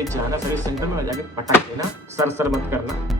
ऐसे जाना service centre में जाके पटक देना, सर मत करना।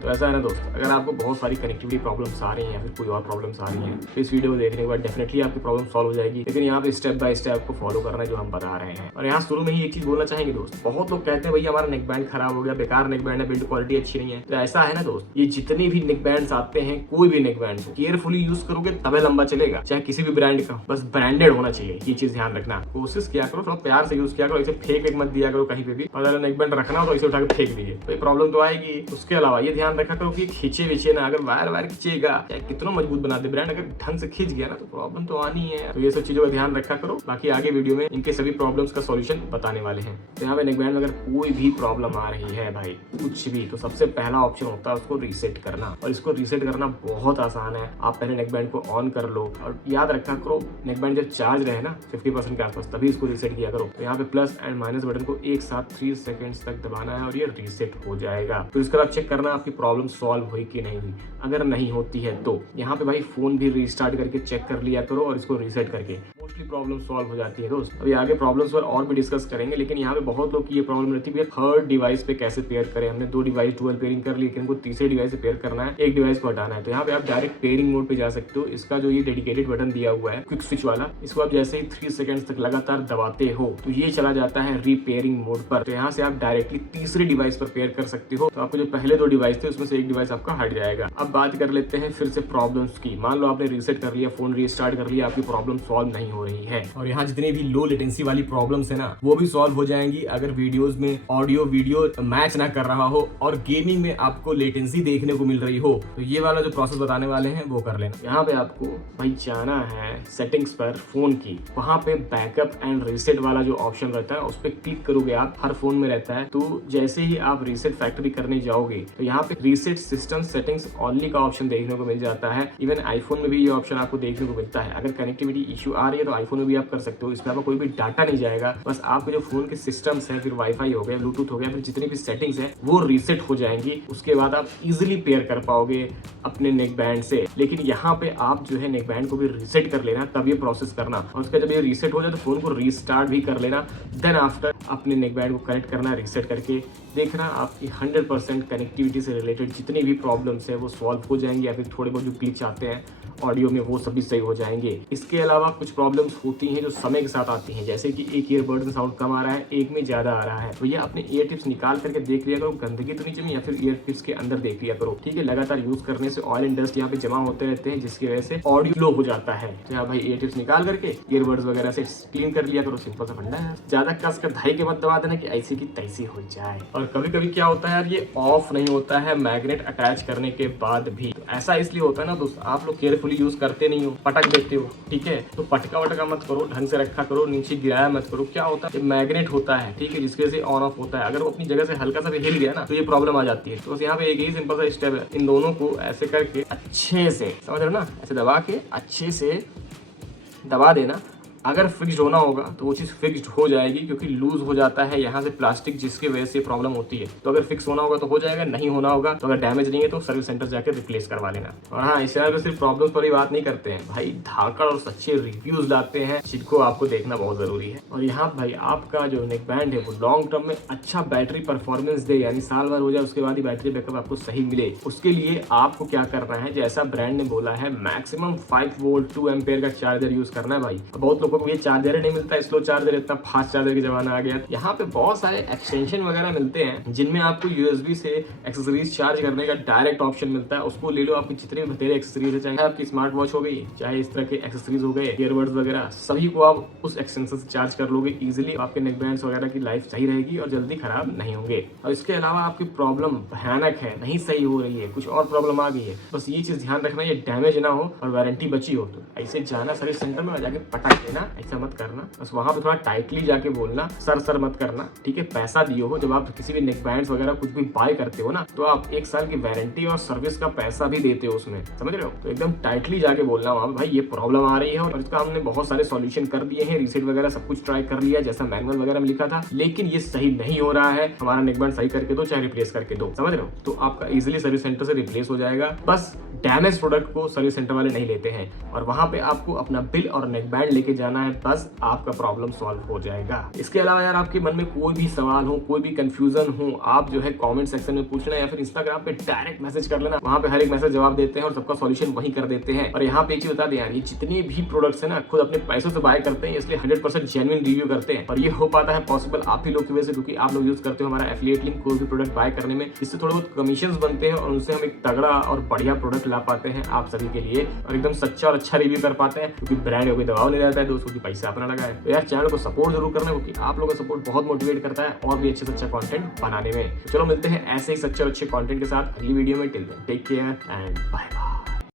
तो ऐसा है ना दोस्त, अगर आपको बहुत सारी कनेक्टिविटी प्रॉब्लम्स आ रही हैं या फिर कोई और प्रॉब्लम्स आ रही हैं तो इस वीडियो को देखने के बाद डेफिनेटली आपकी प्रॉब्लम सॉल्व हो जाएगी। लेकिन यहाँ पे स्टेप बाय स्टेप आपको फॉलो करना है जो हम बता रहे हैं। और यहाँ शुरू में ही एक चीज बोलना चाहेंगे दोस्त, बहुत लोग कहते हैं भैया हमारा नेक बैंड खराब हो गया, बेकार नेक बैंड है, बिल्ड क्वालिटी अच्छी नहीं है। तो ऐसा है ना दोस्त, ये जितने भी नेक बैंड्स आते हैं, कोई भी नेक बैंड केयरफुली यूज करोगे तबे लंबा चलेगा, चाहे किसी भी ब्रांड का, बस ब्रांडेड होना चाहिए। ये चीज ध्यान रखना, कोशिश किया करो, थोड़ा प्यार से यूज किया करो, ऐसे फेक मत दिया करो कहीं पे भी। अगर नेक बैंड रखना हो तो इसे उठा के फेंक दीजिए, तो प्रॉब्लम तो आएगी। उसके अलावा ये ध्यान रखा करो कि खींचे ना, अगर वायर खींचेगा, चाहे कितना मजबूत बना दे ब्रांड, अगर ढंग से खींच गया ना तो प्रॉब्लम तो आनी है। तो ये सब चीजों का ध्यान रखा करो। बाकी आगे वीडियो में इनके सभी प्रॉब्लम्स का सॉल्यूशन बताने वाले हैं। तो यहाँ पे नेक बैंड में अगर कोई भी प्रॉब्लम आ रही है भाई, कुछ भी, तो सबसे पहला ऑप्शन होता है उसको रीसेट करना। और इसको रीसेट करना बहुत आसान है। आप पहले नेक बैंड को ऑन कर लो और याद रखा करो नेक बैंड जब चार्ज रहे ना 50% के आसपास, तभी इसको रीसेट किया करो। तो यहाँ पे प्लस एंड माइनस बटन को एक साथ 3 सेकंड्स तक दबाना है और ये रीसेट हो जाएगा। तो इसके बाद चेक करना आपकी प्रॉब्लम सॉल्व हुई कि नहीं हुई। अगर नहीं होती है तो यहाँ पे भाई फोन भी रीस्टार्ट करके चेक कर लिया करो और इसको रीसेट करके मोस्टली प्रॉब्लम सॉल्व हो जाती है दोस्त। अभी आगे प्रॉब्लम्स पर और भी डिस्कस करेंगे, लेकिन यहाँ पे बहुत लोग की ये प्रॉब्लम रहती है थर्ड डिवाइस पे कैसे पेयर करें। हमने 2 डिवाइस डुअल पेयरिंग कर ली, लेकिन इनको तीसरे डिवाइस से पेयर करना है, एक डिवाइस को हटाना है। तो यहाँ पे आप डायरेक्ट पेयरिंग मोड पे जा सकते हो। इसका जो ये डेडिकेटेड बटन दिया हुआ है क्विक स्विच वाला, इसको आप जैसे ही 3 सेकंड्स तक लगातार दबाते हो तो ये चला जाता है रिपेयरिंग मोड पर। तो यहाँ से आप डायरेक्टली तीसरी डिवाइस पर पेयर कर सकते हो। तो आपको जो पहले 2 डिवाइस थे उसमें से एक डिवाइस आपका हट जाएगा। अब बात कर लेते हैं फिर से प्रॉब्लम्स की। मान लो आपने रीसेट कर लिया, फोन रीस्टार्ट कर लिया, आपकी प्रॉब्लम सॉल्व नहीं हो रही है। और यहाँ जितने भी लो लेटेंसी वाली प्रॉब्लम्स है ना, वो भी सॉल्व हो जाएंगी अगर वीडियोस में ऑडियो वीडियो मैच ना कर रहा हो और गेमिंग में आपको लेटेंसी देखने को मिल रही हो। तो ये वाला जो प्रोसेस बताने वाले हैं वो कर लेना। यहाँ पे आपको भाई जाना है सेटिंग्स पर फोन की, वहां पे बैकअप एंड रीसेट वाला जो ऑप्शन रहता है उस पर क्लिक करोगे आप, हर फोन में रहता है। तो जैसे ही आप रीसेट फैक्ट्री करने जाओगे तो यहाँ पे रीसेट सिस्टम सेटिंग्स ओनली का ऑप्शन देखने को मिल जाता है। इवन आईफोन में भी ये ऑप्शन आपको देखने को मिलता है। अगर कनेक्टिविटी इश्यू आ रही है तो आईफोन में भी आप कर सकते हो। इसमें आपको कोई भी डाटा नहीं जाएगा, बस आपके जो फोन के सिस्टम्स है, फिर वाईफाई हो गया, ब्लूटूथ हो गया, फिर जितनी भी सेटिंग्स है वो रीसेट हो जाएंगी। उसके बाद आप इजिली पेयर कर पाओगे अपने नेक बैंड से। लेकिन यहाँ पे आप जो है नेक बैंड को भी रीसेट कर लेना, तब ये प्रोसेस करना। और उसका जब ये रीसेट हो जाए तो फोन को रीस्टार्ट भी कर लेना। देन आफ्टर अपने नेक बैंड को कनेक्ट करना रीसेट करके, देखना आपकी 100% कनेक्टिविटी से रिलेटेड जितनी भी प्रॉब्लम्स है वो सॉल्व हो जाएंगी, या फिर थोड़े बहुत जो ग्लिच आते हैं ऑडियो में वो सभी सही हो जाएंगे। इसके अलावा कुछ प्रॉब्लम्स होती हैं जो समय के साथ आती हैं, जैसे कि एक ईयरबड में साउंड कम आ रहा है, एक में ज्यादा आ रहा है। तो ये अपने ईयर टिप्स निकाल करके देख लिया करो गंदगी तो नहीं जमी, या फिर ईयर टिप्स के अंदर देख लिया करो। ठीक है, लगातार यूज करने से ऑयल एंड डस्ट यहाँ पे जमा होते रहते हैं, जिसकी वजह से ऑडियो लो हो जाता है। तो यहाँ भाई ईयर टिप्स निकाल करके ईयरबड्स वगैरह से क्लीन कर लिया करो। सिंपल सा फंडा है, ज्यादा कस कर धाई के मत दबा देना कि ऐसी की तैसी हो जाए। और कभी कभी क्या होता है यार, ये ऑफ नहीं होता है मैग्नेट अटैच करने के बाद भी। तो ऐसा इसलिए होता है ना दोस्त, आप लोग केयरफुली यूज करते नहीं हो, पटक देते हो। ठीक है, तो पटका वटका मत करो, ढंग से रखा करो, नीचे गिराया मत करो। क्या होता है, मैग्नेट होता है, ठीक है, जिसकी वजह से ऑन ऑफ होता है। अगर वो अपनी जगह से हल्का सा भी हिल गया ना तो ये प्रॉब्लम आ जाती है। तो बस यहाँ पे एक ही सिंपल सा स्टेप है, इन दोनों को ऐसे करके अच्छे से, समझ रहे हो ना, ऐसे दबा के अच्छे से दबा देना। अगर फिक्स्ड होना होगा तो वो चीज़ फिक्स्ड हो जाएगी, क्योंकि लूज हो जाता है यहाँ से प्लास्टिक, जिसकी वजह से प्रॉब्लम होती है। तो अगर फिक्स होना होगा तो हो जाएगा, नहीं होना होगा तो अगर डैमेज नहीं है तो सर्विस सेंटर जाकर रिप्लेस करवा लेना। और हाँ, इस चैनल पे सिर्फ प्रॉब्लम्स पर ही बात नहीं करते हैं भाई, धाकड़ और सच्चे रिव्यूज लाते हैं, जिनको आपको देखना बहुत जरूरी है। और यहाँ भाई आपका जो नेक बैंड है वो लॉन्ग टर्म में अच्छा बैटरी परफॉर्मेंस दे, यानी साल भर हो जाए उसके बाद ही बैटरी बैकअप आपको सही मिले। उसके लिए आपको क्या करना है, जैसा ब्रांड ने बोला है, मैक्सिमम 5 वोल्ट 2 एम्पेयर का चार्जर यूज करना है भाई। बहुत लोगों को ये चार्जर नहीं मिलता, स्लो चार्जर, इतना फास्ट चार्जर का जमाना आ गया। यहाँ पे बहुत सारे एक्सटेंशन वगैरह मिलते हैं जिनमें आपको यूएसबी से एक्सेसरीज चार्ज करने का डायरेक्ट ऑप्शन मिलता है। उसको ले लो। आपकी जितने भी बतेरे एक्सेसरीज है, चाहे आपकी स्मार्ट वॉच हो गई, चाहे इस तरह के एक्सेसरीज हो गए, ईयरबड्स वगैरह, सभी को आप उस एक्सटेंशन से चार्ज कर लोगे इजीली। आपके नेक बैंड्स वगैरह की लाइफ सही रहेगी और जल्दी खराब नहीं होंगे। और इसके अलावा आपकी प्रॉब्लम भयानक है, नहीं सही हो रही है, कुछ और प्रॉब्लम आ गई है, बस ये चीज ध्यान रखना, ये डैमेज ना हो और वारंटी बची हो, तो ऐसे जाना सर्विस सेंटर में जाके पटक देना, करना, ऐसा मत करना। बस वहां पे थोड़ा टाइटली जाके बोलना, सर मत करना, ठीक है। पैसा दिए हो, जब आप किसी भी नेक बैंड्स वगैरह कुछ भी बाय करते हो ना, तो आप 1 साल की वारंटी और सर्विस का पैसा भी देते हो उसमें, समझ रहे हो। तो एकदम टाइटली जाके बोलना वहां पे, भाई ये प्रॉब्लम आ रही है और इसका हमने बहुत सारे सॉल्यूशन कर दिए हैं, रीसेट वगैरह सब कुछ ट्राई कर लिया जैसा मैनुअल वगैरह में लिखा था, लेकिन ये सही नहीं हो रहा है, हमारा नेक बैंड सही करके दो, चाहे रिप्लेस करके दो, समझ रहे हो। तो आपका इजीली सर्विस सेंटर से रिप्लेस हो जाएगा। बस डैमेज प्रोडक्ट को सर्विस सेंटर वाले नहीं लेते हैं, और वहां पे आपको अपना बिल और नेक बैंड लेके जाना है, बस आपका प्रॉब्लम सॉल्व हो जाएगा। इसके अलावा यार आपके मन में कोई भी सवाल हो, कोई भी कंफ्यूजन हो, आप जो है कमेंट सेक्शन में पूछना, या फिर इंस्टाग्राम पे डायरेक्ट मैसेज कर लेना, वहां पे हर एक मैसेज जवाब देते हैं और सबका सॉल्यूशन वही कर देते हैं। और यहाँ पे एक चीज बता दें यार, ये जितने भी प्रोडक्ट्स है ना, खुद अपने पैसों से बाय करते हैं, इसलिए 100% जेन्युइन रिव्यू करते हैं। और ये हो पाता है पॉसिबल आप ही लोग की वजह से, क्योंकि आप लोग यूज करते हो हमारा एफिलिएट लिंक कोई भी प्रोडक्ट बाय करने में, इससे थोड़े बहुत कमीशन बनते हैं और उनसे हम एक तगड़ा और बढ़िया प्रोडक्ट ला पाते हैं आप सभी के लिए, और एकदम सच्चा और अच्छा रिव्यू कर पाते हैं, क्योंकि ब्रांड कोई दबाव नहीं रहता है दोस्तों की पैसा अपना लगा है। तो यार चैनल को सपोर्ट जरूर करना, क्योंकि आप लोगों का सपोर्ट बहुत मोटिवेट करता है और भी अच्छे से अच्छा कंटेंट बनाने में। तो चलो मिलते हैं ऐसे ही सच्चे और अच्छे कंटेंट के साथ अगली वीडियो में। Till then take care and bye bye.